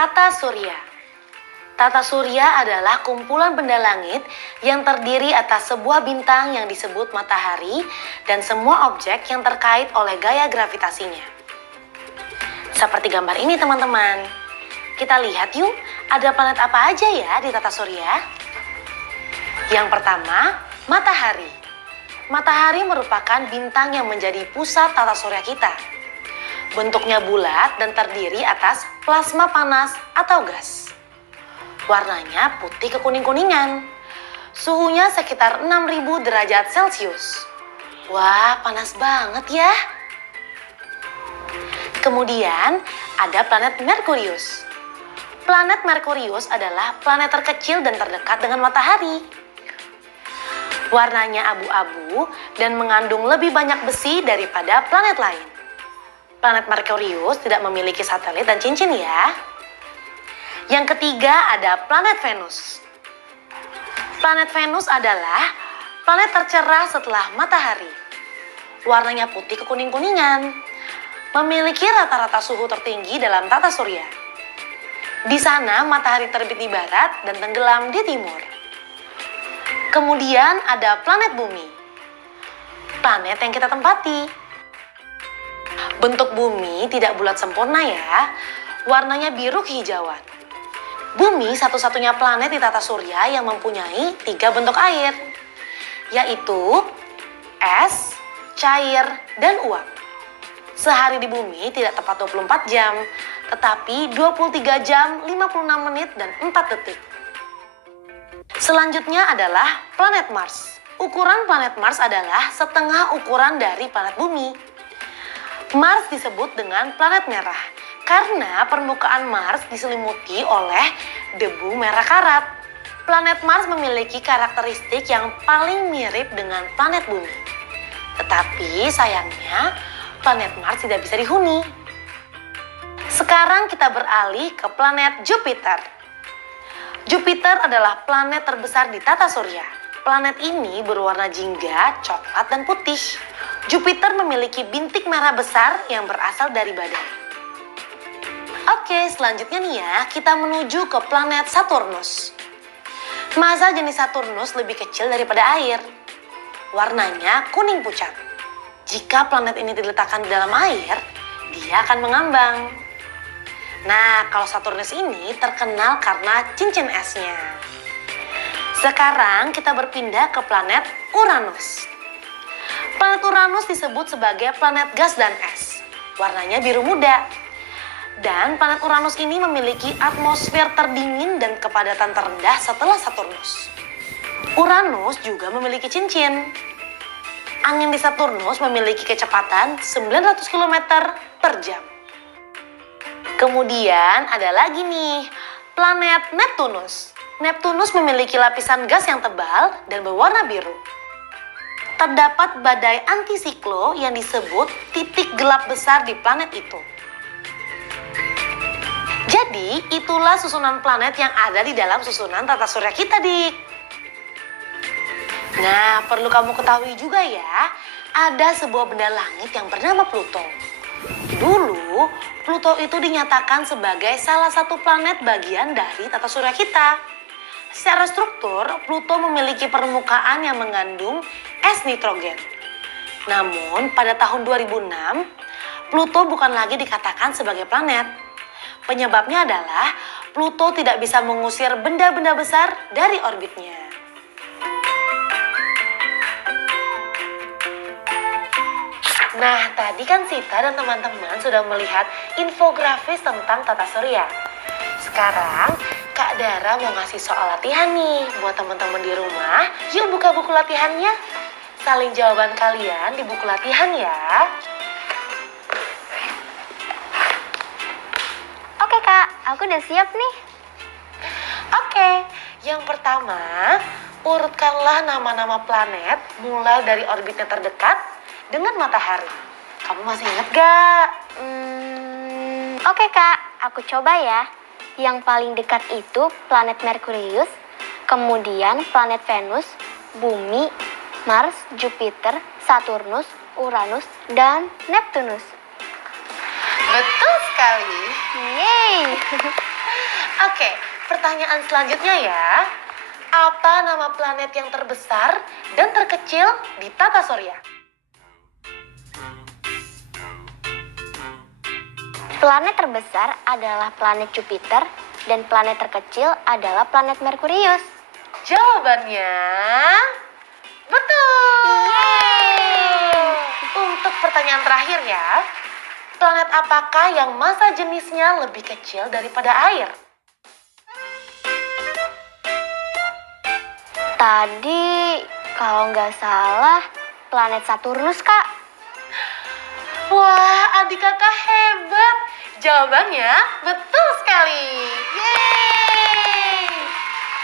Tata surya. Tata surya adalah kumpulan benda langit yang terdiri atas sebuah bintang yang disebut matahari dan semua objek yang terkait oleh gaya gravitasinya. Seperti gambar ini teman-teman. Kita lihat yuk, ada planet apa aja ya di tata surya? Yang pertama, matahari. Matahari merupakan bintang yang menjadi pusat tata surya kita. Bentuknya bulat dan terdiri atas plasma panas atau gas. Warnanya putih kekuning-kuningan. Suhunya sekitar 6000 derajat Celcius. Wah, panas banget ya. Kemudian ada planet Merkurius. Planet Merkurius adalah planet terkecil dan terdekat dengan matahari. Warnanya abu-abu dan mengandung lebih banyak besi daripada planet lain. Planet Merkurius tidak memiliki satelit dan cincin ya. Yang ketiga ada planet Venus. Planet Venus adalah planet tercerah setelah matahari. Warnanya putih kekuning-kuningan. Memiliki rata-rata suhu tertinggi dalam tata surya. Di sana matahari terbit di barat dan tenggelam di timur. Kemudian ada planet Bumi. Planet yang kita tempati. Bentuk bumi tidak bulat sempurna ya, warnanya biru kehijauan. Bumi satu-satunya planet di tata surya yang mempunyai 3 bentuk air, yaitu es, cair, dan uap. Sehari di bumi tidak tepat 24 jam, tetapi 23 jam, 56 menit, dan 4 detik. Selanjutnya adalah planet Mars. Ukuran planet Mars adalah setengah ukuran dari planet bumi. Mars disebut dengan planet merah karena permukaan Mars diselimuti oleh debu merah karat. Planet Mars memiliki karakteristik yang paling mirip dengan planet bumi. Tetapi sayangnya planet Mars tidak bisa dihuni. Sekarang kita beralih ke planet Jupiter. Jupiter adalah planet terbesar di tata surya. Planet ini berwarna jingga, coklat, dan putih. Jupiter memiliki bintik merah besar yang berasal dari badai. Oke, selanjutnya nih ya, kita menuju ke planet Saturnus. Massa jenis Saturnus lebih kecil daripada air. Warnanya kuning pucat. Jika planet ini diletakkan di dalam air, dia akan mengambang. Nah, kalau Saturnus ini terkenal karena cincin esnya. Sekarang kita berpindah ke planet Uranus. Planet Uranus disebut sebagai planet gas dan es. Warnanya biru muda. Dan planet Uranus ini memiliki atmosfer terdingin dan kepadatan terendah setelah Saturnus. Uranus juga memiliki cincin. Angin di Saturnus memiliki kecepatan 900 km per jam. Kemudian ada lagi nih, planet Neptunus. Neptunus memiliki lapisan gas yang tebal dan berwarna biru. Terdapat badai antisiklo yang disebut titik gelap besar di planet itu. Jadi, itulah susunan planet yang ada di dalam susunan tata surya kita, Dik. Nah, perlu kamu ketahui juga ya, ada sebuah benda langit yang bernama Pluto. Dulu, Pluto itu dinyatakan sebagai salah satu planet bagian dari tata surya kita. Secara struktur, Pluto memiliki permukaan yang mengandung es nitrogen. Namun, pada tahun 2006, Pluto bukan lagi dikatakan sebagai planet. Penyebabnya adalah Pluto tidak bisa mengusir benda-benda besar dari orbitnya. Nah, tadi kan Sita dan teman-teman sudah melihat infografis tentang tata surya. Sekarang, Kak Dara mau ngasih soal latihan nih buat teman-teman di rumah. Yuk buka buku latihannya. Salin jawaban kalian di buku latihan ya. Oke Kak, aku udah siap nih. Oke, Yang pertama, urutkanlah nama-nama planet mulai dari orbitnya terdekat dengan matahari. Kamu masih ingat gak? Oke Kak, aku coba ya. Yang paling dekat itu planet Merkurius, kemudian planet Venus, Bumi, Mars, Jupiter, Saturnus, Uranus, dan Neptunus. Betul sekali. Yeay! Oke, pertanyaan selanjutnya ya. Apa nama planet yang terbesar dan terkecil di tata surya? Planet terbesar adalah planet Jupiter dan planet terkecil adalah planet Merkurius. Jawabannya betul. Yeay! Untuk pertanyaan terakhir ya. Planet apakah yang massa jenisnya lebih kecil daripada air? Tadi kalau nggak salah planet Saturnus Kak. Wah, adik kakak hebat. Jawabannya betul sekali. Yeay!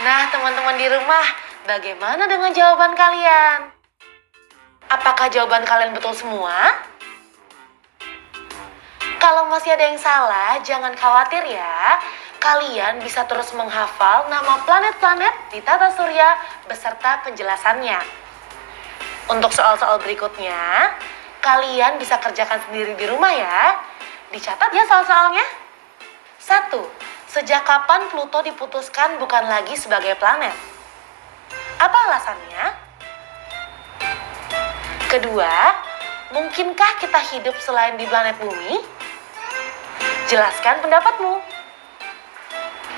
Nah, teman-teman di rumah, bagaimana dengan jawaban kalian? Apakah jawaban kalian betul semua? Kalau masih ada yang salah, jangan khawatir ya. Kalian bisa terus menghafal nama planet-planet di tata surya beserta penjelasannya. Untuk soal-soal berikutnya, kalian bisa kerjakan sendiri di rumah ya. Dicatat ya soal-soalnya. 1. Sejak kapan Pluto diputuskan bukan lagi sebagai planet? Apa alasannya? Kedua, mungkinkah kita hidup selain di planet Bumi? Jelaskan pendapatmu.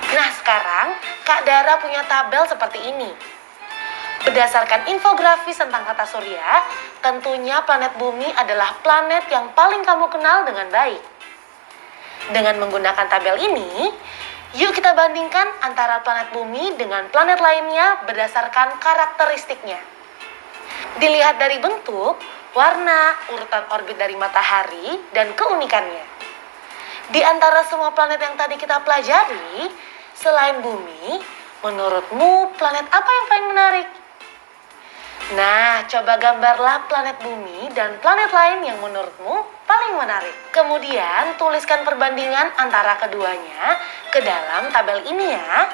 Nah, sekarang Kak Dara punya tabel seperti ini. Berdasarkan infografis tentang tata surya, tentunya planet Bumi adalah planet yang paling kamu kenal dengan baik. Dengan menggunakan tabel ini, yuk kita bandingkan antara planet Bumi dengan planet lainnya berdasarkan karakteristiknya. Dilihat dari bentuk, warna, urutan orbit dari matahari, dan keunikannya. Di antara semua planet yang tadi kita pelajari, selain Bumi, menurutmu planet apa yang paling menarik? Nah, coba gambarlah planet Bumi dan planet lain yang menurutmu paling menarik. Kemudian, tuliskan perbandingan antara keduanya ke dalam tabel ini ya.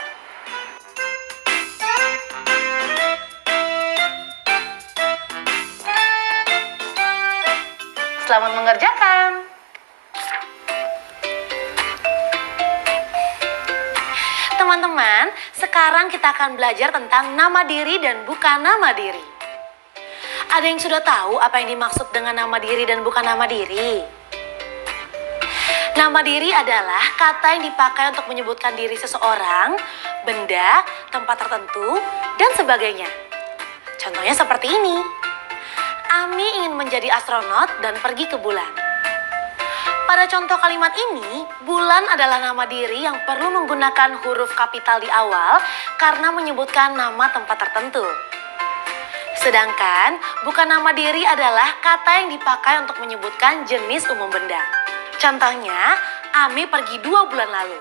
Selamat mengerjakan. Teman-teman, sekarang kita akan belajar tentang nama diri dan bukan nama diri. Ada yang sudah tahu apa yang dimaksud dengan nama diri dan bukan nama diri? Nama diri adalah kata yang dipakai untuk menyebutkan diri seseorang, benda, tempat tertentu, dan sebagainya. Contohnya seperti ini. Ami ingin menjadi astronot dan pergi ke bulan. Pada contoh kalimat ini, bulan adalah nama diri yang perlu menggunakan huruf kapital di awal karena menyebutkan nama tempat tertentu. Sedangkan bukan nama diri adalah kata yang dipakai untuk menyebutkan jenis umum benda. Contohnya, Ami pergi 2 bulan lalu.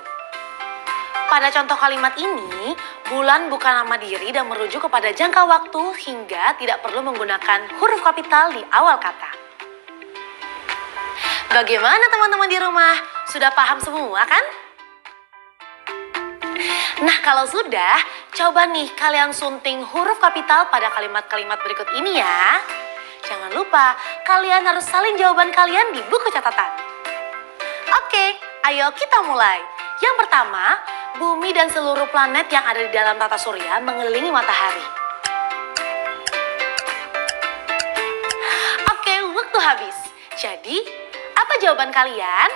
Pada contoh kalimat ini, bulan bukan nama diri dan merujuk kepada jangka waktu hingga tidak perlu menggunakan huruf kapital di awal kata. Bagaimana teman-teman di rumah? Sudah paham semua kan? Nah, kalau sudah, coba nih kalian sunting huruf kapital pada kalimat-kalimat berikut ini ya. Jangan lupa, kalian harus salin jawaban kalian di buku catatan. Oke, ayo kita mulai. Yang pertama, Bumi dan seluruh planet yang ada di dalam tata surya mengelilingi matahari. Oke, waktu habis. Jadi, apa jawaban kalian?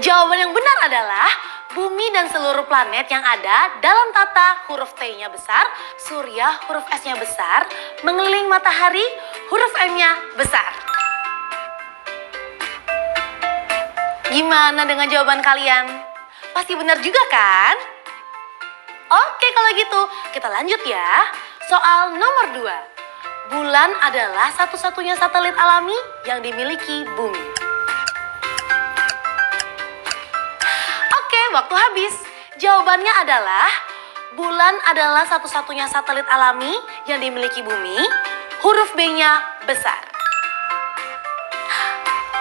Jawaban yang benar adalah Bumi dan seluruh planet yang ada dalam tata huruf T-nya besar, Surya huruf S-nya besar, mengelilingi matahari huruf M-nya besar. Gimana dengan jawaban kalian? Pasti benar juga kan? Oke, kalau gitu kita lanjut ya. Soal nomor 2. Bulan adalah satu-satunya satelit alami yang dimiliki Bumi. Oke, waktu habis. Jawabannya adalah bulan adalah satu-satunya satelit alami yang dimiliki bumi. Huruf B-nya besar.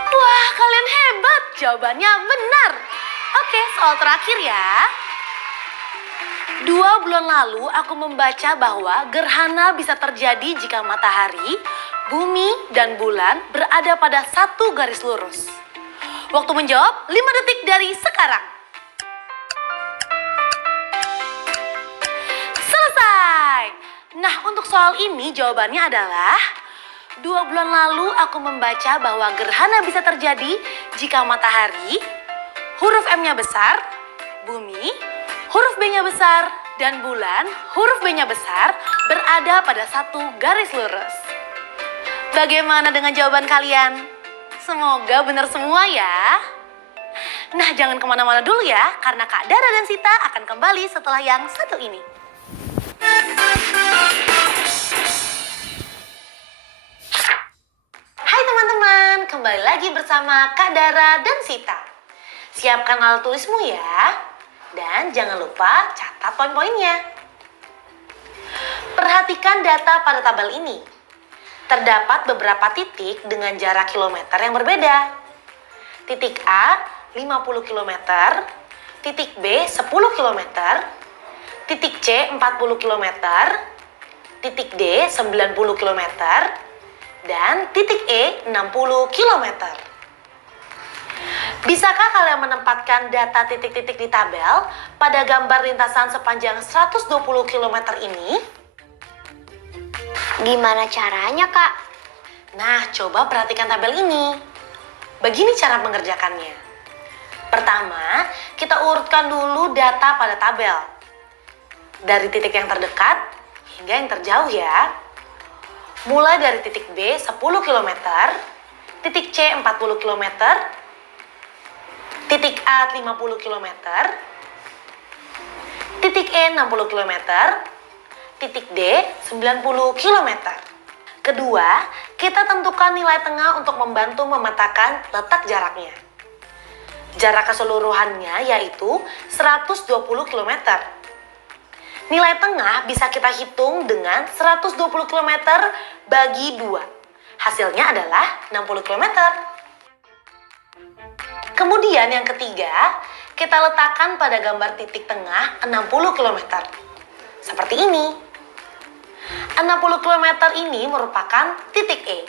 Wah, kalian hebat. Jawabannya benar. Oke, soal terakhir ya. 2 bulan lalu aku membaca bahwa gerhana bisa terjadi jika matahari, bumi, dan bulan berada pada satu garis lurus. Waktu menjawab 5 detik dari sekarang. Selesai. Nah, untuk soal ini jawabannya adalah 2 bulan lalu aku membaca bahwa gerhana bisa terjadi jika matahari, huruf M-nya besar, bumi, huruf B-nya besar, dan bulan, huruf B-nya besar, berada pada satu garis lurus. Bagaimana dengan jawaban kalian? Semoga benar semua ya. Nah, jangan kemana-mana dulu ya, karena Kak Dara dan Sita akan kembali setelah yang satu ini. Hai teman-teman, kembali lagi bersama Kak Dara dan Sita. Siapkan alat tulismu ya. Dan jangan lupa catat poin-poinnya. Perhatikan data pada tabel ini. Terdapat beberapa titik dengan jarak kilometer yang berbeda. Titik A 50 km, titik B 10 km, titik C 40 km, titik D 90 km, dan titik E 60 km. Bisakah kalian menempatkan data titik-titik di tabel pada gambar lintasan sepanjang 120 km ini? Gimana caranya, Kak? Nah, coba perhatikan tabel ini. Begini cara mengerjakannya. Pertama, kita urutkan dulu data pada tabel. Dari titik yang terdekat hingga yang terjauh ya. Mulai dari titik B 10 km, titik C 40 km, titik A 50 km, titik E 60 km, titik D 90 km. Kedua, kita tentukan nilai tengah untuk membantu memetakan letak jaraknya. Jarak keseluruhannya yaitu 120 km. Nilai tengah bisa kita hitung dengan 120 km bagi 2. Hasilnya adalah 60 km. Kemudian yang ketiga, kita letakkan pada gambar titik tengah 60 km. Seperti ini. 60 km ini merupakan titik E.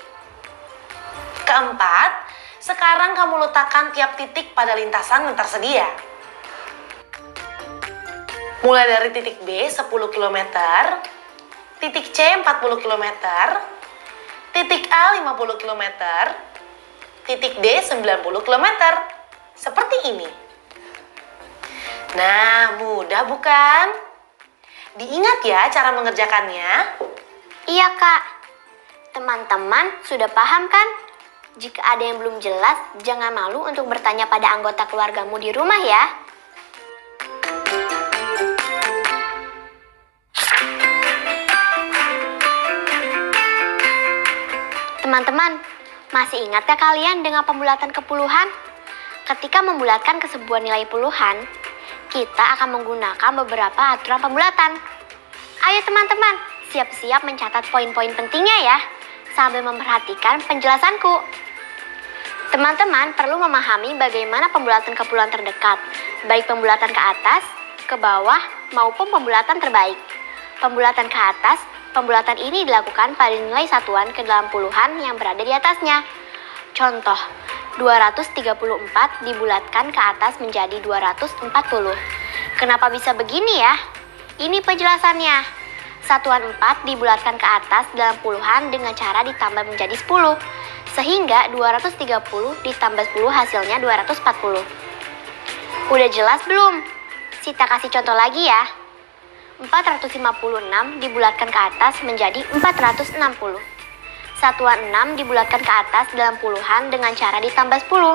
Keempat, sekarang kamu letakkan tiap titik pada lintasan yang tersedia. Mulai dari titik B 10 km, titik C 40 km, titik A 50 km, titik D 90 km. Seperti ini. Nah, mudah bukan? Diingat ya cara mengerjakannya? Iya, Kak. Teman-teman sudah paham kan? Jika ada yang belum jelas, jangan malu untuk bertanya pada anggota keluargamu di rumah ya. Teman-teman, masih ingatkah kalian dengan pembulatan kepuluhan? Ketika membulatkan ke sebuah nilai puluhan, kita akan menggunakan beberapa aturan pembulatan. Ayo teman-teman, siap-siap mencatat poin-poin pentingnya ya, sambil memperhatikan penjelasanku. Teman-teman perlu memahami bagaimana pembulatan kepuluhan terdekat, baik pembulatan ke atas, ke bawah, maupun pembulatan terbaik. Pembulatan ke atas, pembulatan ini dilakukan pada nilai satuan ke dalam puluhan yang berada di atasnya. Contoh, 234 dibulatkan ke atas menjadi 240. Kenapa bisa begini ya? Ini penjelasannya. Satuan 4 dibulatkan ke atas dalam puluhan dengan cara ditambah menjadi 10. Sehingga 230 ditambah 10 hasilnya 240. Udah jelas belum? Sita kasih contoh lagi ya. 456 dibulatkan ke atas menjadi 460. Satuan 6 dibulatkan ke atas dalam puluhan dengan cara ditambah 10.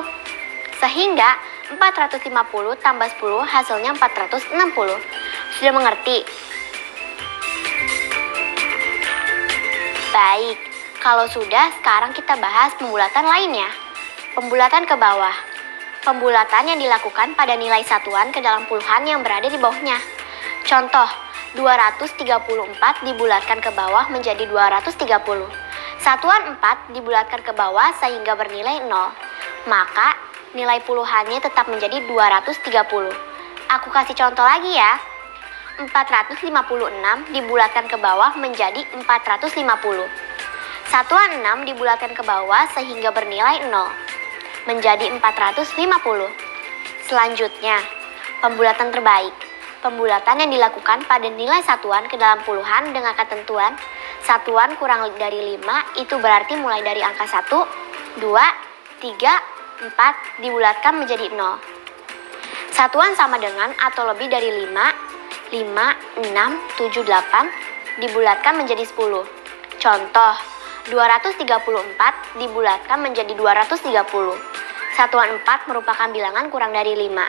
Sehingga 450 tambah 10 hasilnya 460. Sudah mengerti? Baik, kalau sudah sekarang kita bahas pembulatan lainnya. Pembulatan ke bawah. pembulatan yang dilakukan pada nilai satuan ke dalam puluhan yang berada di bawahnya. Contoh, 234 dibulatkan ke bawah menjadi 230. Satuan 4 dibulatkan ke bawah sehingga bernilai 0. Maka nilai puluhannya tetap menjadi 230. Aku kasih contoh lagi ya. 456 dibulatkan ke bawah menjadi 450. Satuan 6 dibulatkan ke bawah sehingga bernilai 0. Menjadi 450. Selanjutnya, pembulatan terbaik. Pembulatan yang dilakukan pada nilai satuan ke dalam puluhan dengan ketentuan satuan kurang dari 5 itu berarti mulai dari angka 1, 2, 3, 4 dibulatkan menjadi 0. Satuan sama dengan atau lebih dari 5, 5, 6, 7, 8 dibulatkan menjadi 10. Contoh, 234 dibulatkan menjadi 230. Satuan 4 merupakan bilangan kurang dari 5.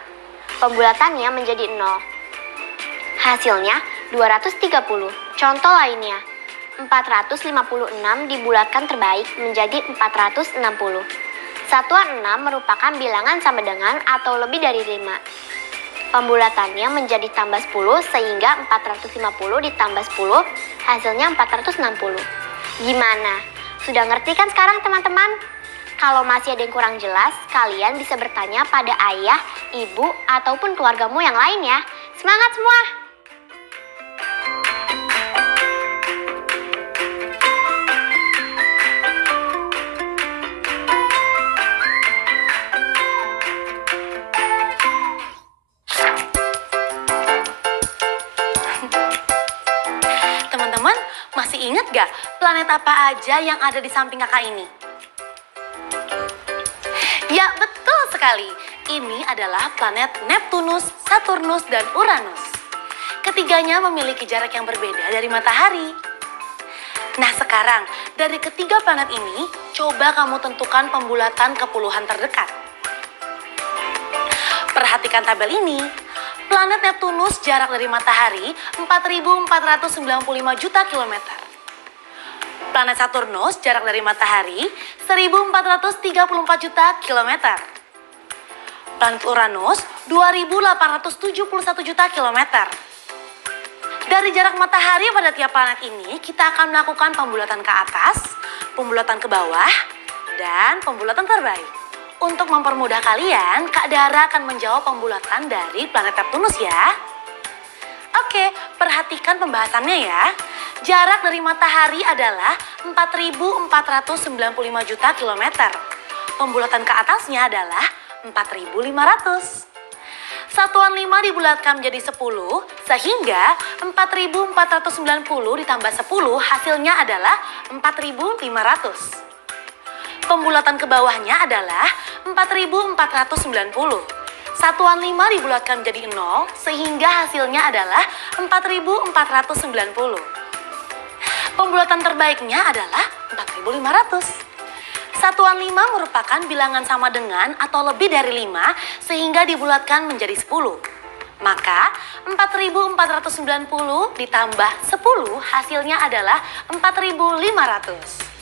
Pembulatannya menjadi 0. Hasilnya 230. Contoh lainnya, 456 dibulatkan terbaik menjadi 460. Satuan 6 merupakan bilangan sama dengan atau lebih dari 5. Pembulatannya menjadi tambah 10 sehingga 450 ditambah 10 hasilnya 460. Gimana? Sudah ngerti kan sekarang teman-teman? Kalau masih ada yang kurang jelas, kalian bisa bertanya pada ayah, ibu, ataupun keluargamu yang lain ya. Semangat semua! Teman-teman, masih ingat gak planet apa aja yang ada di samping kakak ini? Ya, betul sekali. Ini adalah planet Neptunus, Saturnus, dan Uranus. Ketiganya memiliki jarak yang berbeda dari matahari. Nah sekarang, dari ketiga planet ini, coba kamu tentukan pembulatan ke puluhan terdekat. Perhatikan tabel ini. Planet Neptunus jarak dari matahari 4.495 juta kilometer. Planet Saturnus jarak dari matahari 1.434 juta kilometer. Planet Uranus 2.871 juta kilometer. Dari jarak matahari pada tiap planet ini, kita akan melakukan pembulatan ke atas, pembulatan ke bawah, dan pembulatan terbaik. Untuk mempermudah kalian, Kak Dara akan menjawab pembulatan dari planet Neptunus ya. Oke, perhatikan pembahasannya ya. Jarak dari matahari adalah 4.495 juta kilometer. Pembulatan ke atasnya adalah 4.500. Satuan 5 dibulatkan menjadi 10, sehingga 4.490 ditambah 10 hasilnya adalah 4.500. Pembulatan ke bawahnya adalah 4.490. Satuan 5 dibulatkan menjadi 0, sehingga hasilnya adalah 4.490. Pembulatan terbaiknya adalah 4.500. Satuan 5 merupakan bilangan sama dengan atau lebih dari 5, sehingga dibulatkan menjadi 10. Maka 4.490 ditambah 10 hasilnya adalah 4.500.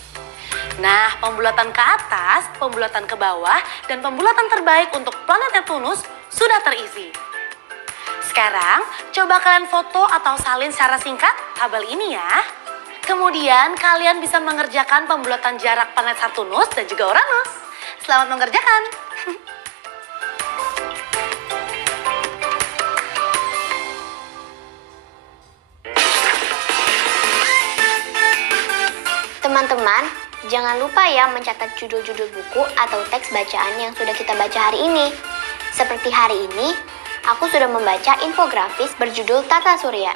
Nah, pembulatan ke atas, pembulatan ke bawah, dan pembulatan terbaik untuk planet Neptunus sudah terisi. Sekarang, coba kalian foto atau salin secara singkat tabel ini ya. Kemudian, kalian bisa mengerjakan pembulatan jarak planet Saturnus dan juga Uranus. Selamat mengerjakan! Teman-teman, jangan lupa ya mencatat judul-judul buku atau teks bacaan yang sudah kita baca hari ini. Seperti hari ini, aku sudah membaca infografis berjudul Tata Surya.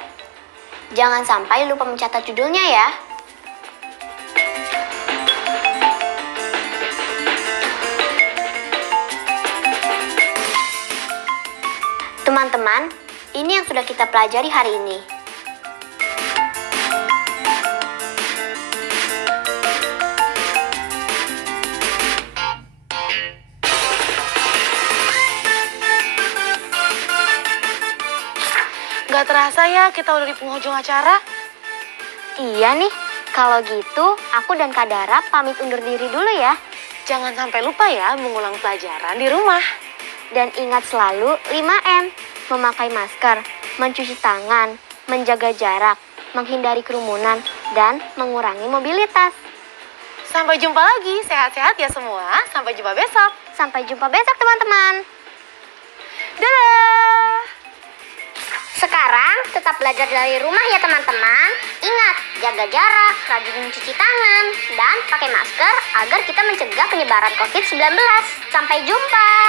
Jangan sampai lupa mencatat judulnya ya. Teman-teman, ini yang sudah kita pelajari hari ini. Gak terasa ya kita udah di penghujung acara. Iya nih, kalau gitu aku dan Kak Dara pamit undur diri dulu ya. Jangan sampai lupa ya mengulang pelajaran di rumah. Dan ingat selalu 5M, memakai masker, mencuci tangan, menjaga jarak, menghindari kerumunan, dan mengurangi mobilitas. Sampai jumpa lagi, sehat-sehat ya semua. Sampai jumpa besok. Sampai jumpa besok teman-teman. Dadah! Sekarang tetap belajar dari rumah ya teman-teman. Ingat, jaga jarak, rajin mencuci tangan, dan pakai masker agar kita mencegah penyebaran COVID-19. Sampai jumpa!